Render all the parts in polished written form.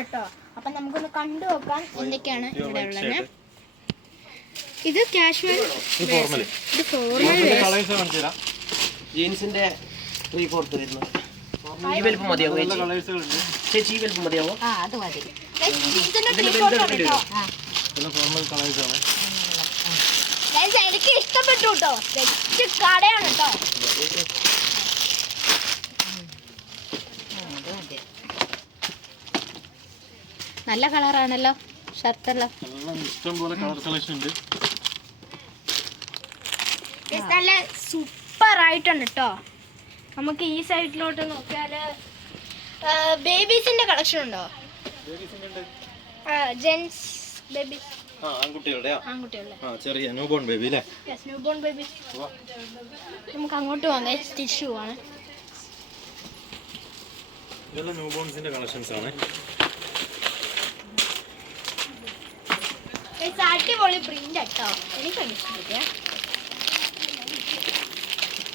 കേട്ടോ. അപ്പൊ നമുക്കൊന്ന് കണ്ടു നോക്കാം എന്തൊക്കെയാണ് ഇവിടെ ഉള്ളത്. ഇത് കാഷ്വൽ, ഇത് ഫോർമൽ ജീൻസിന്റെ 3/4 വരുന്നു. ഈ വലിപ്പം മതിയാവോ ചേച്ചി? ഈ വലിപ്പം മതിയാവോ? അത് മതി. ഫോർമൽ കളേഴ്സ് ആണ്. എനിക്ക് ഇഷ്ടപ്പെട്ടു കേട്ടോ. കടയാണ് കേട്ടോ. നല്ല കളറാണല്ലോ ഷർട്ടെല്ലാം. ഇഷ്ടം പോലെ കളർ കളക്ഷൻ ഉണ്ട്. നല്ല സൂപ്പർ ആയിട്ടുണ്ട് കേട്ടോ. നമുക്ക് ഈ സൈഡിലോട്ട് നോക്കിയാല് ബേബീസിന്റെ കളക്ഷൻ ഉണ്ടോ? ജെന്റ്സ് ബേബീസ്, ആൺകുട്ടികളുടെ ആൺകുട്ടികളുടെ ചെറിയ ന്യൂബോൺ ബേബി അല്ലേ? Newborn babies. നമുക്ക് അങ്ങോട്ട് പോകാം. സ്റ്റിച്ച് ആണ്. ഇതെല്ലാം ന്യൂബോൺസിന്റെ കളക്ഷൻസ് ആണ്. അടിപൊളി പ്രിന്റ് കേട്ടോ. എനിക്ക് ഇഷ്ടപ്പെട്ട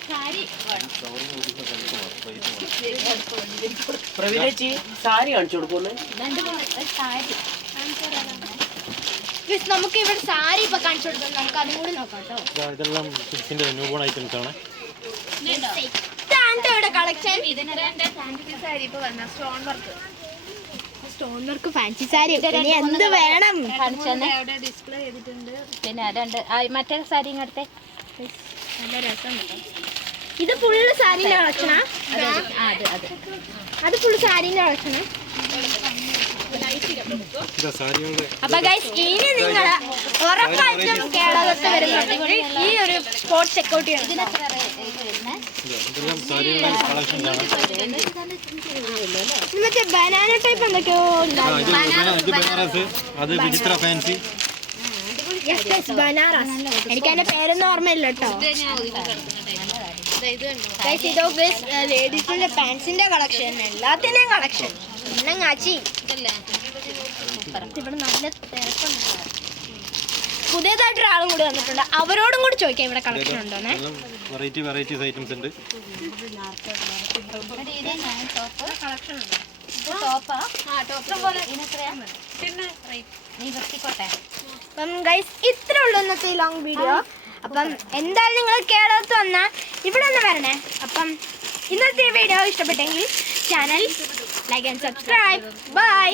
സാരി കാണിച്ചു കൊടുക്കുന്നു. നമുക്ക് ഇവിടെ സാരി ഇപ്പൊ കാണിച്ചു കൊടുക്കാം. നമുക്ക് അതും കൂടി നോക്കാം കേട്ടോ. ഇതെല്ലാം കിഡ്സിന്റെ ന്യൂബോൺ ഐറ്റംസ് ആണ്. ഇവിടെ collection stone work fancy sari എന്ത് വേണം ഡിസ്പ്ലേ ചെയ്തിട്ടുണ്ട്. പിന്നെ രണ്ട് മറ്റേ സാരി ഇങ്ങടുത്തെ നല്ല രസമുണ്ട്. ഇത് ഫുള്ള് സാരീന്റെ കളക്ഷനാ? അത് ഫുള്ള് സാരീന്റെ കളക്ഷനാ. അപ്പൊ ഗൈസ് ഇനി നിങ്ങൾ ഉറപ്പായിട്ടും കേരളത്തിൽ വരുന്നുണ്ടെങ്കിൽ ഈ ഒരു സ്പോട്ട് ചെക്കൗട്ട് ചെയ്യണം. മറ്റേ ബനാന ടൈപ്പ് എന്തൊക്കെയോ ബനാറസ്. എനിക്ക് അതിന്റെ പേരൊന്നും ഓർമ്മയില്ല കേട്ടോ. ഇതോ ലേഡീസിന്റെ പാൻസിന്റെ കളക്ഷൻ, എല്ലാത്തിന്റെയും കളക്ഷൻ. കാച്ചി ഇവിടെ നല്ല തിരക്കുണ്ട്. പുതിയതായിട്ട് ഒരാളും കൂടി വന്നിട്ടുണ്ട്. അവരോടും കൂടി ചോദിക്കാം ഇവിടെ കളക്ഷൻ ഉണ്ടോന്നെ. വെറൈറ്റീസ് ഐറ്റംസ് ഉണ്ട്. അപ്പം ഗൈസ് ഇത്രേ ഉള്ളൂ ഇന്നത്തെ ലോങ് വീഡിയോ. അപ്പം എന്തായാലും നിങ്ങൾ കേരളത്ത് വന്നാൽ ഇവിടെ ഒന്ന് വരണേ. അപ്പം ഇന്നത്തെ വീഡിയോ ഇഷ്ടപ്പെട്ടെങ്കിൽ channel like and subscribe. By.